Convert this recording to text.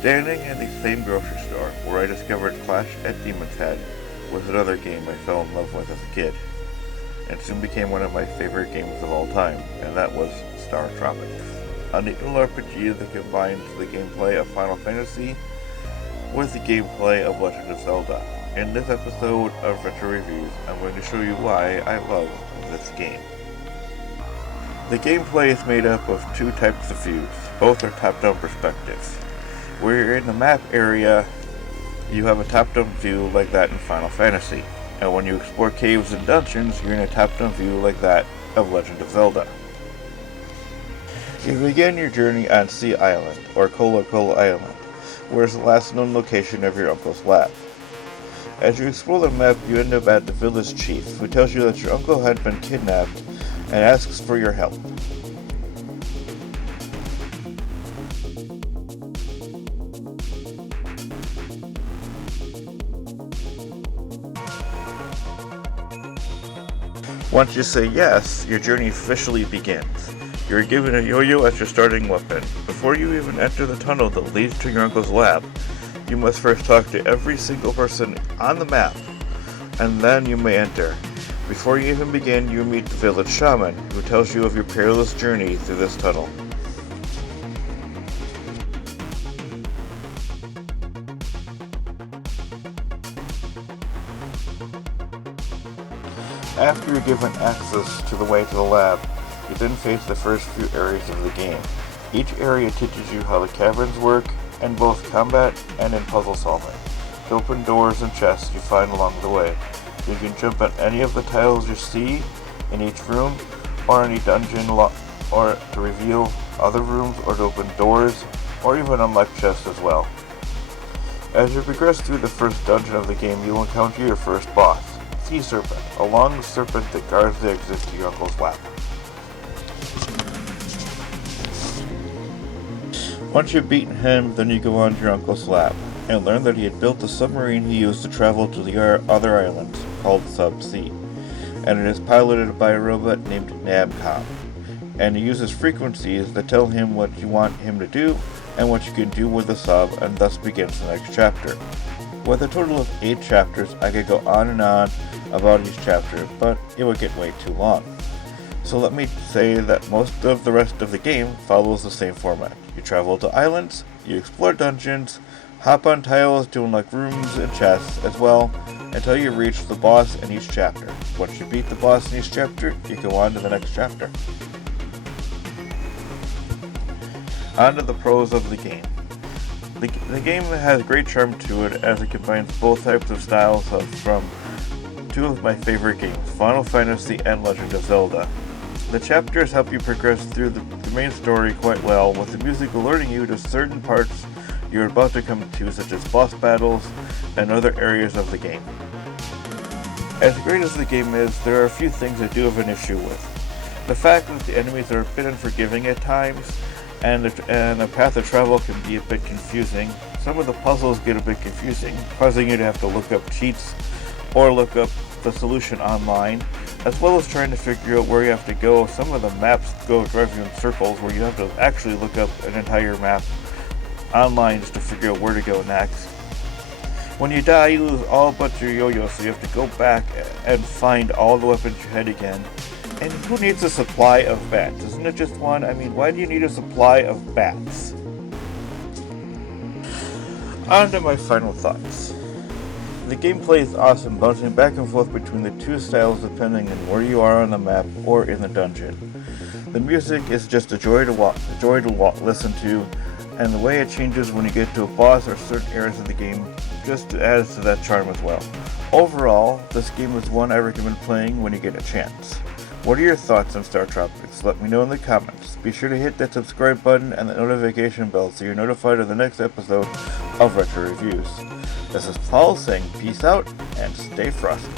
Standing in the same grocery store where I discovered Clash at Demon's Head was another game I fell in love with as a kid, and soon became one of my favorite games of all time, and that was Startropics. A neat little RPG that combines the gameplay of Final Fantasy with the gameplay of Legend of Zelda. In this episode of Retro Reviews, I'm going to show you why I love this game. The gameplay is made up of two types of views. Both are top-down perspectives. Where you're in the map area, you have a top-down view like that in Final Fantasy. And when you explore caves and dungeons, you're in a top-down view like that of Legend of Zelda. You begin your journey on Sea Island, or Kola Kola Island, where is the last known location of your uncle's lab. As you explore the map, you end up at the village chief, who tells you that your uncle had been kidnapped and asks for your help. Once you say yes, your journey officially begins. You are given a yo-yo as your starting weapon. Before you even enter the tunnel that leads to your uncle's lab, you must first talk to every single person on the map, and then you may enter. Before you even begin, you meet the village shaman, who tells you of your perilous journey through this tunnel. After you're given access to the way to the lab, you then face the first few areas of the game. Each area teaches you how the caverns work, in both combat and in puzzle solving. To open doors and chests you find along the way. You can jump on any of the tiles you see in each room, or any dungeon, or to reveal other rooms, or to open doors, or even unlock chests as well. As you progress through the first dungeon of the game, you'll encounter your first boss, Sea Serpent, a long serpent that guards the exit to your uncle's lab. Once you've beaten him, then you go on to your uncle's lab, and learn that he had built a submarine he used to travel to the other islands, called Subsea, and it is piloted by a robot named Nabcom, and he uses frequencies that tell him what you want him to do, and what you can do with the sub, and thus begins the next chapter. With a total of 8 chapters, I could go on and on about each chapter, but it would get way too long. So let me say that most of the rest of the game follows the same format. You travel to islands, you explore dungeons, hop on tiles to unlock rooms and chests as well, until you reach the boss in each chapter. Once you beat the boss in each chapter, you go on to the next chapter. On to the pros of the game. The game has great charm to it as it combines both types of styles from two of my favorite games, Final Fantasy and Legend of Zelda. The chapters help you progress through the main story quite well, with the music alerting you to certain parts you're about to come to, such as boss battles and other areas of the game. As great as the game is, there are a few things I do have an issue with. The fact that the enemies are a bit unforgiving at times, and the path of travel can be a bit confusing. Some of the puzzles get a bit confusing, causing you to have to look up cheats or look up the solution online, as well as trying to figure out where you have to go. Some of the maps drive you in circles, where you have to actually look up an entire map online just to figure out where to go next. When you die, you lose all but your yo-yo, so you have to go back and find all the weapons you had again. And who needs a supply of bats? Isn't it just one? I mean, why do you need a supply of bats? On to my final thoughts. The gameplay is awesome, bouncing back and forth between the two styles depending on where you are on the map or in the dungeon. The music is just a joy to listen to, and the way it changes when you get to a boss or certain areas of the game just adds to that charm as well. Overall, this game is one I recommend playing when you get a chance. What are your thoughts on Startropics? Let me know in the comments. Be sure to hit that subscribe button and the notification bell so you're notified of the next episode of Retro Reviews. This is Paul saying peace out and stay frosty.